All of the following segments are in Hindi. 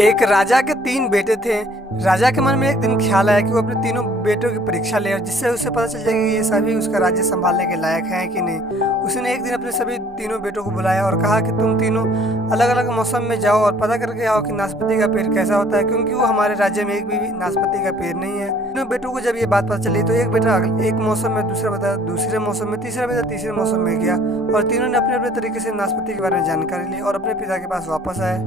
एक राजा के 3 बेटे थे। राजा के मन में एक दिन ख्याल आया कि वो अपने तीनों बेटों की परीक्षा ले, और जिससे उसे पता चल जाएगा कि ये सभी उसका राज्य संभालने के लायक हैं कि नहीं। उसने एक दिन अपने सभी तीनों बेटों को बुलाया और कहा कि तुम तीनों अलग अलग मौसम में जाओ और पता करके आओ कि नाशपाती का पेड़ कैसा होता है, क्योंकि वो हमारे राज्य में एक भी नाशपाती का पेड़ नहीं है। तीनों बेटों को जब ये बात पता चली तो एक बेटा एक मौसम में, दूसरा बेटा दूसरे मौसम में, तीसरा बेटा तीसरे मौसम में गया, और तीनों ने अपने अपने तरीके से नाशपाती के बारे में जानकारी ली और अपने पिता के पास वापस आए।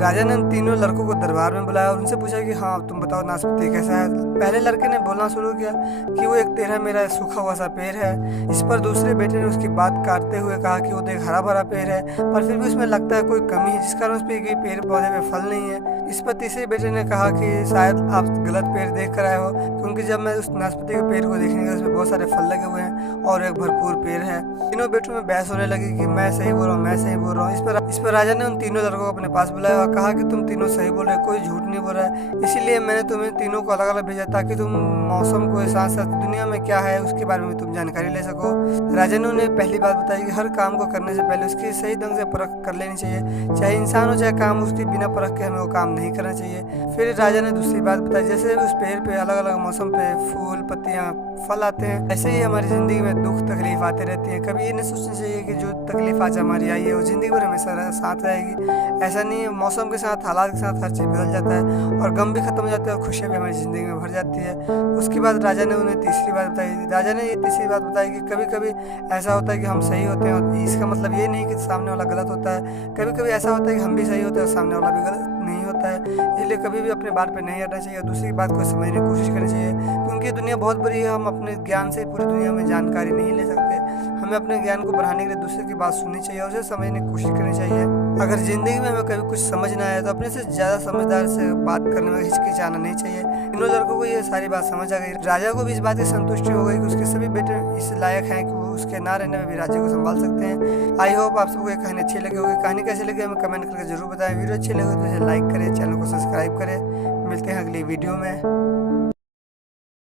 राजा ने उन तीनों लड़कों को दरबार में बुलाया और उनसे पूछा कि हाँ, तुम बताओ नाशपाती कैसा है। पहले लड़के ने बोलना शुरू किया कि वो एक टेढ़ा मेरा सूखा हुआ सा पेड़ है। इस पर दूसरे बेटे ने उसकी बात काटते हुए कहा कि वो तो एक हरा भरा पेड़ है, पर फिर भी उसमें लगता है कोई कमी है, जिस कारण उस पर पेड़ पौधे में फल नहीं है। इस पर तीसरे बेटे ने कहा कि शायद आप गलत पेड़ देख कर आए हो, क्योंकि जब मैं उस नाशपाती के पेड़ को देखने गया उसमें बहुत सारे फल लगे हुए हैं और एक भरपूर पेड़ है। तीनों बेटों में बहस होने लगी कि मैं सही बोल रहा हूँ, मैं सही बोल रहा हूँ। इस पर राजा ने उन तीनों लड़कों को अपने पास बुलाया और कहा कि तुम तीनों सही बोल रहे हो, कोई झूठ नहीं बोल रहा है, इसीलिए मैंने तुम्हें तीनों को अलग अलग भेजा ताकि तुम मौसम को साथ साथ दुनिया में क्या है उसके बारे में तुम जानकारी ले सको। राजा ने उन्हें पहली बात बताई कि हर काम को करने से पहले उसकी सही ढंग से परख कर लेनी चाहिए, चाहे इंसान हो चाहे काम, उसकी बिना परख के हमें वो काम नहीं करना चाहिए। फिर राजा ने दूसरी बात बताई, जैसे उस पेड़ पे अलग अलग मौसम पे फूल पत्तियां फल आते हैं, ऐसे ही हमारी ज़िंदगी में दुख तकलीफ आते रहती हैं। कभी ये नहीं सोचना चाहिए कि जो तकलीफ आज हमारी आई है वो ज़िंदगी भर हमेशा साथ रहेगी। ऐसा नहीं है, मौसम के साथ, हालात के साथ हर चीज़ बदल जाता है और गम भी खत्म हो जाते हैं और खुशियाँ भी हमारी ज़िंदगी में भर जाती है। उसके बाद राजा ने उन्हें तीसरी बात बताई। राजा ने ये तीसरी बात बताई कि कभी कभी ऐसा होता है कि हम सही होते हैं और इसका मतलब ये नहीं कि सामने वाला गलत होता है। कभी कभी ऐसा होता है कि हम भी सही होते हैं और सामने वाला भी गलत नहीं होता है। इसलिए कभी भी अपने बात पे नहीं हटना चाहिए, दूसरी की बात को समझने की कोशिश करनी चाहिए, क्योंकि दुनिया बहुत बड़ी है। हम अपने ज्ञान से पूरी दुनिया में जानकारी नहीं ले सकते। हमें अपने ज्ञान को बढ़ाने के लिए दूसरे की बात सुननी चाहिए और उसे समझने की कोशिश करनी चाहिए। अगर ज़िंदगी में हमें कभी कुछ समझ ना आए तो अपने से ज़्यादा समझदार से बात करने में हिचकिचाना नहीं चाहिए। तीनों लड़कों को ये सारी बात समझ आ गई। राजा को भी इस बात की संतुष्टि हो गई कि उसके सभी बेटे इस लायक हैं कि वो उसके ना रहने में भी राज्य को संभाल सकते हैं। आई होप आप सबको ये कहानी अच्छी लगी होगी। कहानी कैसी लगी हमें कमेंट करके जरूर बताएं। वीडियो अच्छी लगे तो इसे लाइक करें, चैनल को सब्सक्राइब करें। मिलते हैं अगली वीडियो में।